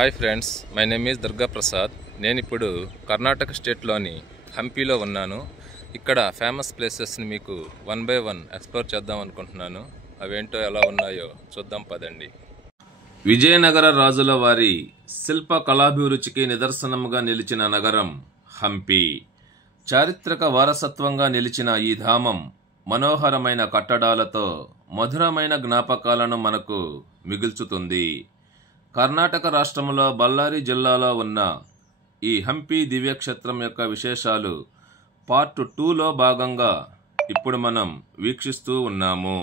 Hi friends, my name is Durga Prasad. నేను ఇప్పుడు కర్ణాటక స్టేట్లోని హంపీలో ఉన్నాను. ఇక్కడ ఫేమస్ ప్లేసెస్ని మీకు 1 by 1 ఎక్స్ప్లోర్ చేద్దాం అనుకుంటున్నాను. అవేంటో ఎలా ఉన్నాయో చూద్దాం పదండి. విజయనగర రాజుల వారి శిల్ప కళాభిరుచికి నిదర్శనముగా నిలిచిన నగరం హంపి. చారిత్రక వారసత్వంగా నిలిచిన ఈ ధామం మనోహరమైన కట్టడాలతో మధురమైన జ్ఞాపకాలను మనకు మిగుల్చుతుంది. కర్ణాటక రాష్ట్రంలో బళ్ళారి జిల్లాలో ఉన్న ఈ హంపి దివ్యక్షేత్రం యొక్క విశేషాలు పార్ట్ 2లో భాగంగా ఇప్పుడు మనం వీక్షిస్తూ ఉన్నాము.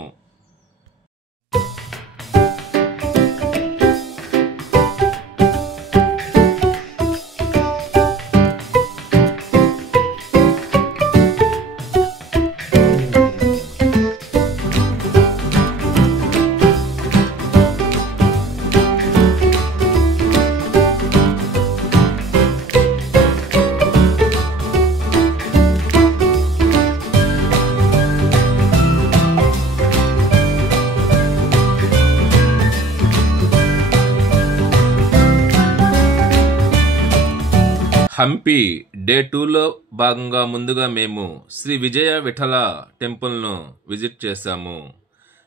హంపి డే 2లో భాగంగా ముందుగా మేము శ్రీ విజయ విఠల టెంపుల్ను విజిట్ చేశాము.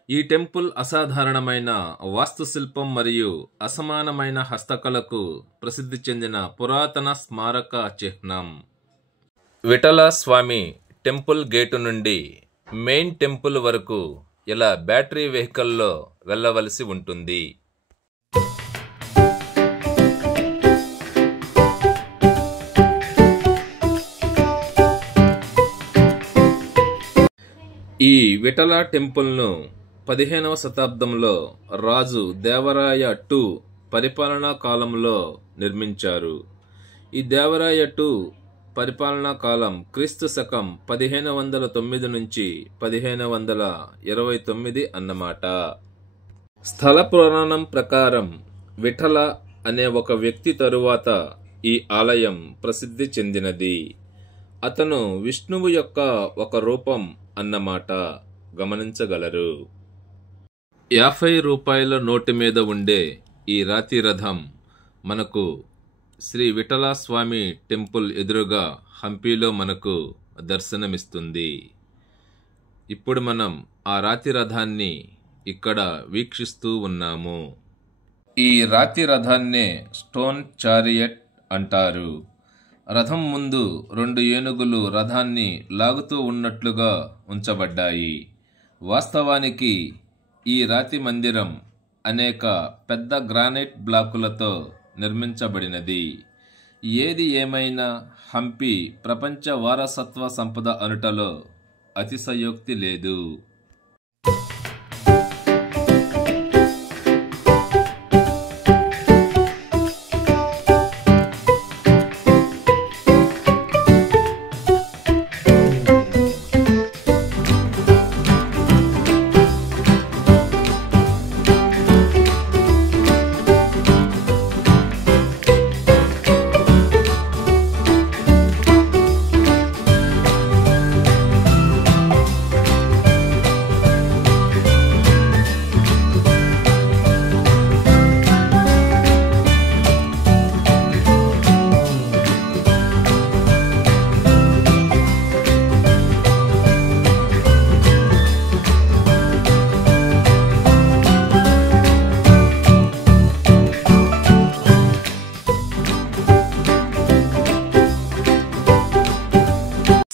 ఈ టెంపుల్ అసాధారణమైన వాస్తుశిల్పం మరియు అసమానమైన హస్తకళకు ప్రసిద్ధి చెందిన పురాతన స్మారక చిహ్నం. విఠల స్వామి టెంపుల్ గేటు నుండి మెయిన్ టెంపుల్ వరకు ఇలా బ్యాటరీ వెహికల్లో వెళ్ళవలసి ఉంటుంది. ఈ విఠల టెంపుల్ను 15వ శతాబ్దంలో రాజు దేవరాయ II పరిపాలనా కాలంలో నిర్మించారు. ఈ దేవరాయ II పరిపాలనా కాలం క్రీస్తు శకం 1509 నుంచి 1529 అన్నమాట. స్థల పురాణం ప్రకారం విఠల అనే ఒక వ్యక్తి తరువాత ఈ ఆలయం ప్రసిద్ధి చెందినది. అతను విష్ణువు యొక్క ఒక రూపం అన్నమాట గమనించగలరు. 50 రూపాయల నోటు మీద ఉండే ఈ రాతి రథం మనకు శ్రీ విఠల స్వామి టెంపుల్ ఎదురుగా హంపీలో మనకు దర్శనమిస్తుంది. ఇప్పుడు మనం ఆ రాతి రథాన్ని ఇక్కడ వీక్షిస్తూ ఉన్నాము. ఈ రాతి రథాన్నే స్టోన్ చారియట్ అంటారు. రథం ముందు 2 ఏనుగులు రథాన్ని లాగుతూ ఉన్నట్లుగా ఉంచబడ్డాయి. వాస్తవానికి ఈ రాతి మందిరం అనేక పెద్ద గ్రానైట్ బ్లాకులతో నిర్మించబడినది. ఏది ఏమైనా హంపి ప్రపంచ వారసత్వ సంపద అనుటలో అతిశయోక్తి లేదు.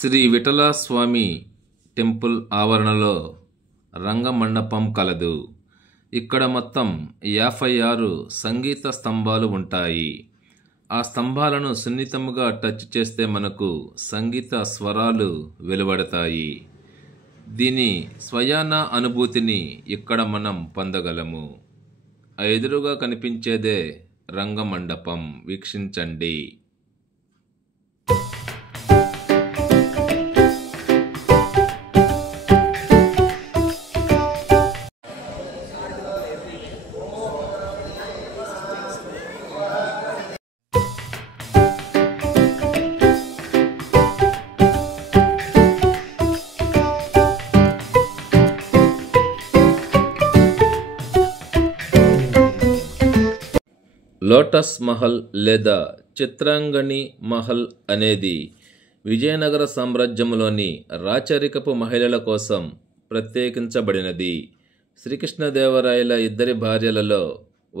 శ్రీ విఠల స్వామి టెంపుల్ ఆవరణలో రంగమండపం కలదు. ఇక్కడ మొత్తం 56 సంగీత స్తంభాలు ఉంటాయి. ఆ స్తంభాలను సున్నితంగా టచ్ చేస్తే మనకు సంగీత స్వరాలు వెలువడతాయి. దీని స్వయాన అనుభూతిని ఇక్కడ మనం పొందగలము. ఎదురుగా కనిపించేదే రంగమండపం. వీక్షించండి. లోటస్ మహల్ లేదా చిత్రాంగణి మహల్ అనేది విజయనగర సామ్రాజ్యంలోని రాచరికపు మహిళల కోసం ప్రత్యేకించబడినది. శ్రీకృష్ణదేవరాయల ఇద్దరి భార్యలలో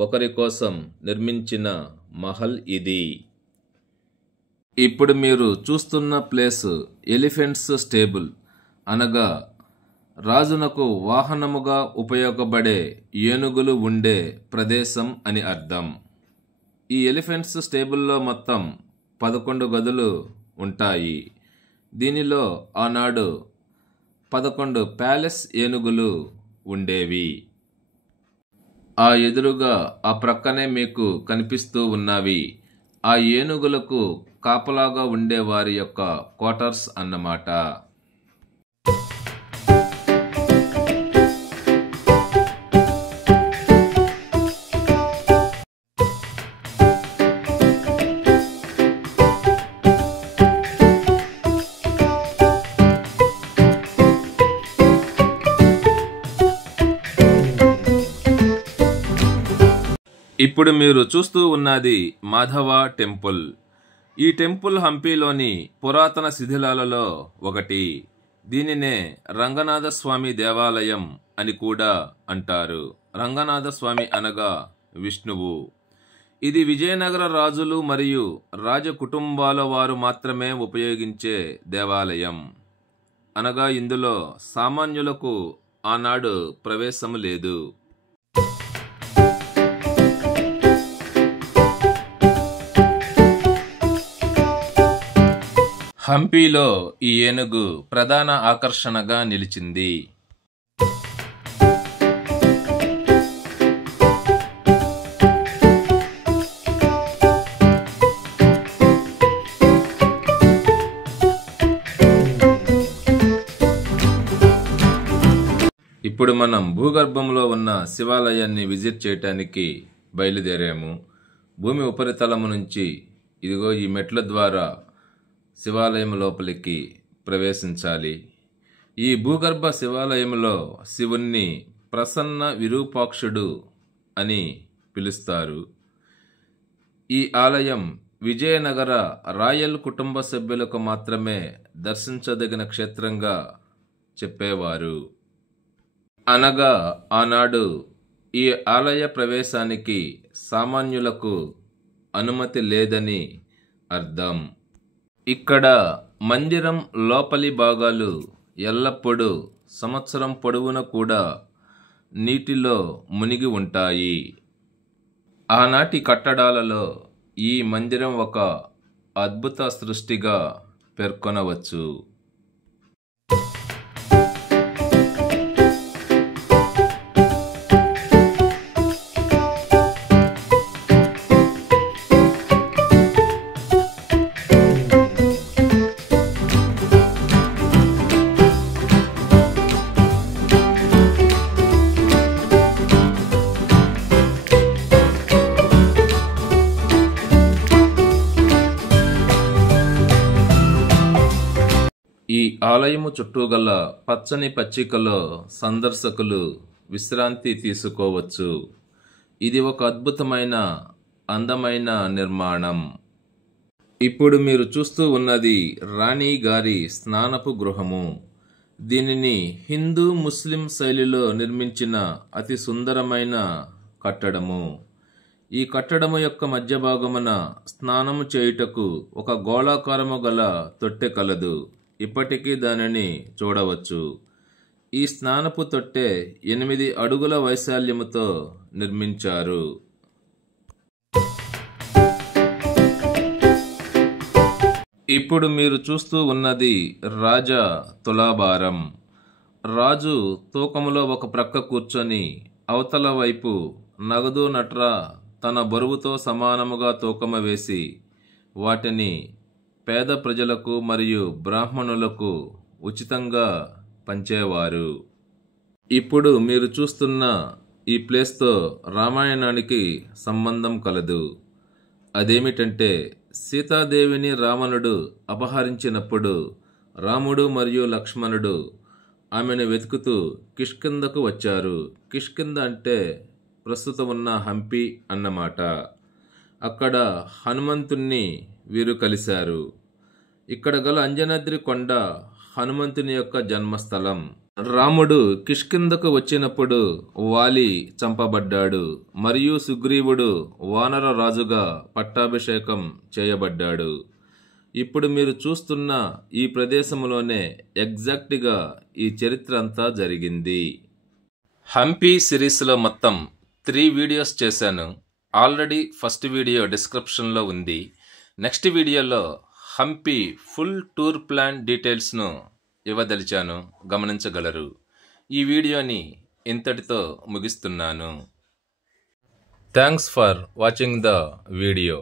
ఒకరి కోసం నిర్మించిన మహల్ ఇది. ఇప్పుడు మీరు చూస్తున్న ప్లేస్ ఎలిఫెంట్స్ స్టేబుల్ అనగా రాజునకు వాహనముగా ఉపయోగపడే ఏనుగులు ఉండే ప్రదేశం అని అర్థం. ఈ ఎలిఫెంట్స్ స్టేబుల్లో మొత్తం 11 గదులు ఉంటాయి. దీనిలో ఆనాడు 11 ప్యాలెస్ ఏనుగులు ఉండేవి. ఆ ఎదురుగా ఆ ప్రక్కనే మీకు కనిపిస్తూ ఉన్నవి ఆ ఏనుగులకు కాపలాగా ఉండే వారి యొక్క క్వార్టర్స్ అన్నమాట. ఇప్పుడు మీరు చూస్తూ ఉన్నది మాధవ టెంపుల్. ఈ టెంపుల్ హంపీలోని పురాతన శిథిలాలలో ఒకటి. దీనినే రంగనాథస్వామి దేవాలయం అని కూడా అంటారు. రంగనాథస్వామి అనగా విష్ణువు. ఇది విజయనగర రాజులు మరియు రాజ కుటుంబాల వారు మాత్రమే ఉపయోగించే దేవాలయం. అనగా ఇందులో సామాన్యులకు ఆనాడు ప్రవేశం లేదు. హంపీలో ఈ ఏనుగు ప్రధాన ఆకర్షణగా నిలిచింది. ఇప్పుడు మనం భూగర్భంలో ఉన్న శివాలయాన్ని విజిట్ చేయటానికి బయలుదేరాము. భూమి ఉపరితలము నుంచి ఇదిగో ఈ మెట్ల ద్వారా శివాలయం లోపలికి ప్రవేశించాలి. ఈ భూగర్భ శివాలయంలో శివుణ్ణి ప్రసన్న విరూపాక్షుడు అని పిలుస్తారు. ఈ ఆలయం విజయనగర రాయల్ కుటుంబ సభ్యులకు మాత్రమే దర్శించదగిన క్షేత్రంగా చెప్పేవారు. అనగా ఆనాడు ఈ ఆలయ ప్రవేశానికి సామాన్యులకు అనుమతి లేదని అర్థం. ఇక్కడ మందిరం లోపలి భాగాలు ఎల్లప్పుడూ సంవత్సరం పొడవునా కూడా నీటిలో మునిగి ఉంటాయి. ఆనాటి కట్టడాలలో ఈ మందిరం ఒక అద్భుత సృష్టిగా పేర్కొనవచ్చు. ఈ ఆలయము చుట్టూ గల పచ్చని పచ్చికలో సందర్శకులు విశ్రాంతి తీసుకోవచ్చు. ఇది ఒక అద్భుతమైన అందమైన నిర్మాణం. ఇప్పుడు మీరు చూస్తూ ఉన్నది రాణి గారి స్నానపు గృహము. దీనిని హిందూ ముస్లిం శైలిలో నిర్మించిన అతి సుందరమైన కట్టడము. ఈ కట్టడము యొక్క మధ్య భాగమున స్నానము చేయుటకు ఒక గోళాకారము గల తొట్టె కలదు. ఇప్పటికీ దానిని చూడవచ్చు. ఈ స్నానపు తొట్టె 8 అడుగుల వైశాల్యముతో నిర్మించారు. ఇప్పుడు మీరు చూస్తూ ఉన్నది రాజ తులాభారం. రాజు తూకములో ఒక ప్రక్క కూర్చొని అవతల వైపు నగదు నట్ర తన బరువుతో సమానముగా తూకము వేసి వాటిని పేద ప్రజలకు మరియు బ్రాహ్మణులకు ఉచితంగా పంచేవారు. ఇప్పుడు మీరు చూస్తున్న ఈ ప్లేస్తో రామాయణానికి సంబంధం కలదు. అదేమిటంటే సీతాదేవిని రావణుడు అపహరించినప్పుడు రాముడు మరియు లక్ష్మణుడు ఆమెను వెతుకుతూ కిష్కింధకు వచ్చారు. కిష్కింధ అంటే ప్రస్తుతం ఉన్న హంపి అన్నమాట. అక్కడ హనుమంతుణ్ణి వీరు కలిశారు. ఇక్కడ గల అంజనాద్రి కొండ హనుమంతుని యొక్క జన్మస్థలం. రాముడు కిష్కింధకు వచ్చినప్పుడు వాలి చంపబడ్డాడు మరియు సుగ్రీవుడు వానర రాజుగా పట్టాభిషేకం చేయబడ్డాడు. ఇప్పుడు మీరు చూస్తున్న ఈ ప్రదేశంలోనే ఎగ్జాక్ట్గా ఈ చరిత్ర అంతా జరిగింది. హంపి సిరీస్లో మొత్తం 3 వీడియోస్ చేశాను. ఆల్రెడీ ఫస్ట్ వీడియో డిస్క్రిప్షన్లో ఉంది. నెక్స్ట్ వీడియోలో హంపి ఫుల్ టూర్ ప్లాన్ డీటెయిల్స్ను ఇవ్వదలిచాను, గమనించగలరు. ఈ వీడియోని ఇంతటితో ముగిస్తున్నాను. Thanks for watching the video.